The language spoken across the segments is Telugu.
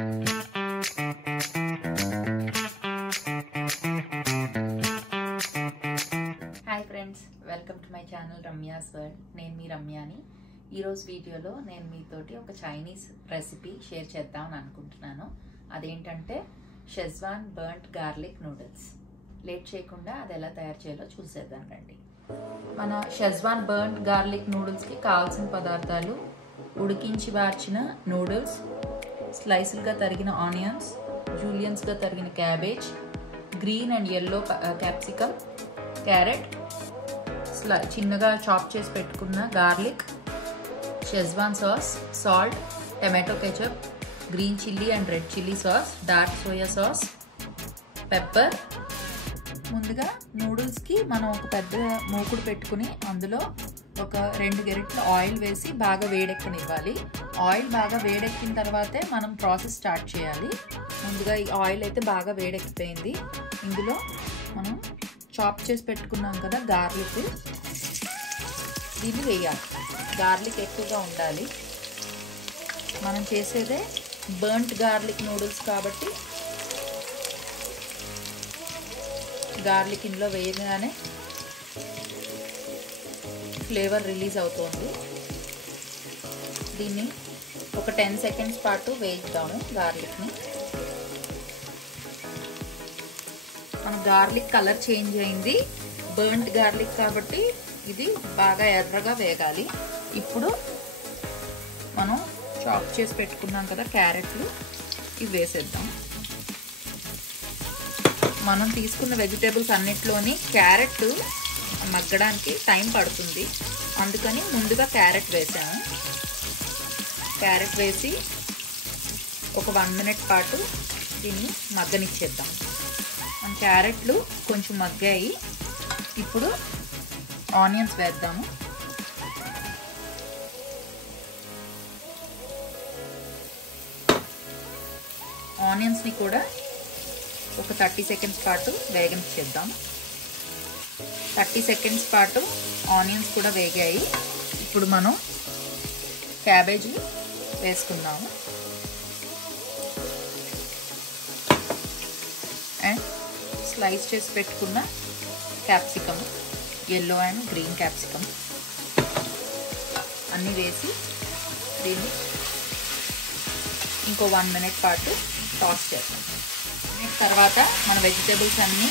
Hi friends, welcome to my channel Ramya's world. నేను మీ రమ్యాని. ఈరోజు వీడియోలో నేను మీతోటి ఒక చైనీస్ రెసిపీ షేర్ చేద్దామని అనుకుంటున్నాను. అదేంటంటే schezwan burnt garlic noodles. Late చేయకుండా అది ఎలా తయారు చేయాలో చూసేద్దాం రండి. మన షెజ్వాన్ బర్న్ట్ గార్లిక్ నూడిల్స్కి కావాల్సిన పదార్థాలు: ఉడికించి వార్చిన నూడిల్స్, స్లైసులుగా తరిగిన ఆనియన్స్, జూలియన్స్గా తరిగిన cabbage, green and yellow capsicum, carrot, చిన్నగా చాప్ చేసి పెట్టుకున్న garlic, schezwan sauce, salt, tomato ketchup, green chilli and red chilli sauce, dark soya sauce, pepper. ముందుగా నూడిల్స్కి మనం ఒక పెద్ద మూకుడు పెట్టుకుని అందులో ఒక 2 గరిటెల ఆయిల్ వేసి బాగా వేడెక్కనివ్వాలి. ఆయిల్ బాగా వేడెక్కిన తర్వాతే మనం ప్రాసెస్ స్టార్ట్ చేయాలి. ముందుగా ఈ ఆయిల్ అయితే బాగా వేడెక్కిపోయింది. ఇందులో మనం చాప్ చేసి పెట్టుకున్నాం కదా గార్లిక్, దీన్ని వేయాలి. గార్లిక్ ఎక్కువగా ఉండాలి. మనం చేసేదే బర్న్ట్ గార్లిక్ నూడిల్స్ కాబట్టి గార్లిక్ ఇందులో వేయగానే ఫ్లేవర్ రిలీజ్ అవుతుంది. దీన్ని ఒక 10 సెకండ్స్ పాటు వేయిద్దాము గార్లిక్ని. మన గార్లిక్ కలర్ చేంజ్ అయింది. బర్న్ట్ గార్లిక్ కాబట్టి ఇది బాగా ఎర్రగా వేగాలి. ఇప్పుడు మనం చాప్ చేసి పెట్టుకున్నాం కదా క్యారెట్లు, ఇవి వేసేద్దాం. మనం తీసుకున్న వెజిటేబుల్స్ అన్నిట్లోని క్యారెట్ మగ్గడానికి టైం పడుతుంది, అందుకని ముందుగా క్యారెట్ వేసాము. క్యారెట్ వేసి ఒక 1 మినిట్ పాటు దీన్ని మగ్గనిచ్చేద్దాం. మన క్యారెట్లు కొంచెం మగ్గాయి. ఇప్పుడు ఆనియన్స్ వేద్దాము. ఆనియన్స్ని కూడా ఒక 30 సెకండ్స్ పాటు వేగనిచ్చేద్దాం. 30 సెకండ్స్ పాటు ఆనియన్స్ కూడా వేగాయి. ఇప్పుడు మనం క్యాబేజీ వేసుకుందాము అండ్ స్లైస్ చేసి పెట్టుకున్న capsicum, yellow and green capsicum అన్నీ వేసి దీన్ని ఇంకో 1 మినిట్ పాటు టాస్ చేద్దాం. తర్వాత మన వెజిటేబుల్స్ అన్నీ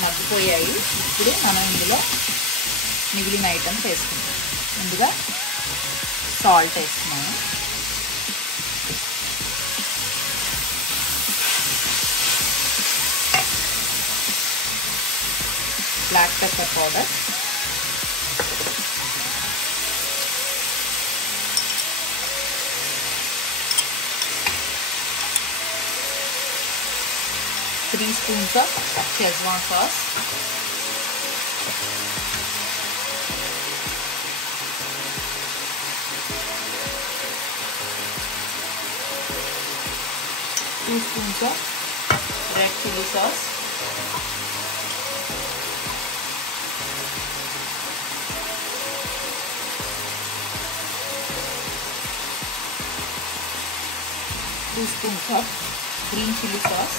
మగ్గిపోయాయి. ఇప్పుడు మనం ఇందులో మిగిలిన ఐటమ్స్ వేసుకుంటాం. ముందుగా సాల్ట్ వేస్తున్నాము, black pepper powder, Three spoons of Szechuan sauce, two spoons of red chili sauce, two spoons of green chili sauce,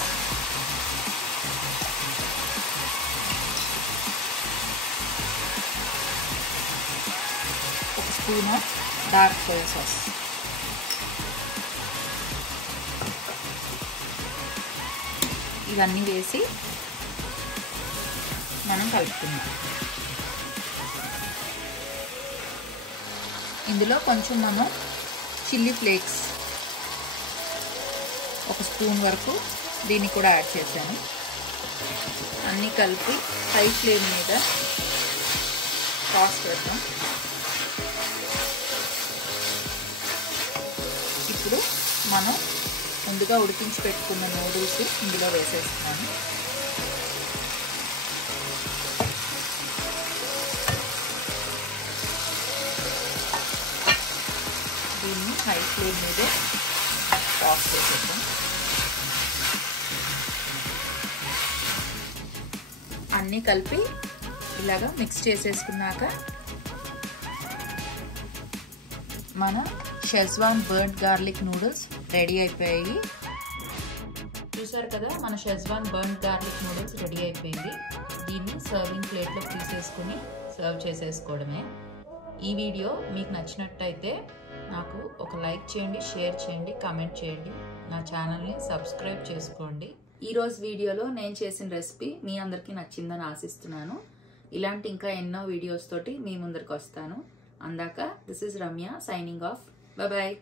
spoon of dark soy sauce. ఇవన్నీ వేసి మనం కలుపుకుందాం. ఇందులో కొంచెం మనం చిల్లీ ఫ్లేక్స్ ఒక స్పూన్ వరకు దీన్ని కూడా యాడ్ చేశాను. అన్నీ కలిపి హై ఫ్లేమ్ మీద టాస్ చేద్దాం. ఇప్పుడు మనం ముందుగా ఉడికించి పెట్టుకున్న నూడిల్స్ ఇందులో వేసేస్తున్నాను. దీన్ని హై ఫ్లేమ్ మీద టాస్ చేసేద్దాం. అన్నీ కలిపి ఇలాగా మిక్స్ చేసేసుకున్నాక మన schezwan burnt garlic noodles ready అయిపోయాయి. చూసారు కదా, మన schezwan burn garlic noodles ready అయిపోయింది. దీన్ని సర్వింగ్ ప్లేట్లో తీసేసుకుని సర్వ్ చేసేసుకోవడమే. ఈ వీడియో మీకు నచ్చినట్టయితే నాకు ఒక లైక్ చేయండి, షేర్ చేయండి, కామెంట్ చేయండి. నా ఛానల్ని సబ్స్క్రైబ్ చేసుకోండి. ఈరోజు వీడియోలో నేను చేసిన రెసిపీ మీ అందరికీ నచ్చిందని ఆశిస్తున్నాను. ఇలాంటి ఇంకా ఎన్నో వీడియోస్ తోటి మీ ముందరికి వస్తాను. అందాక this is Ramya signing off. Bye.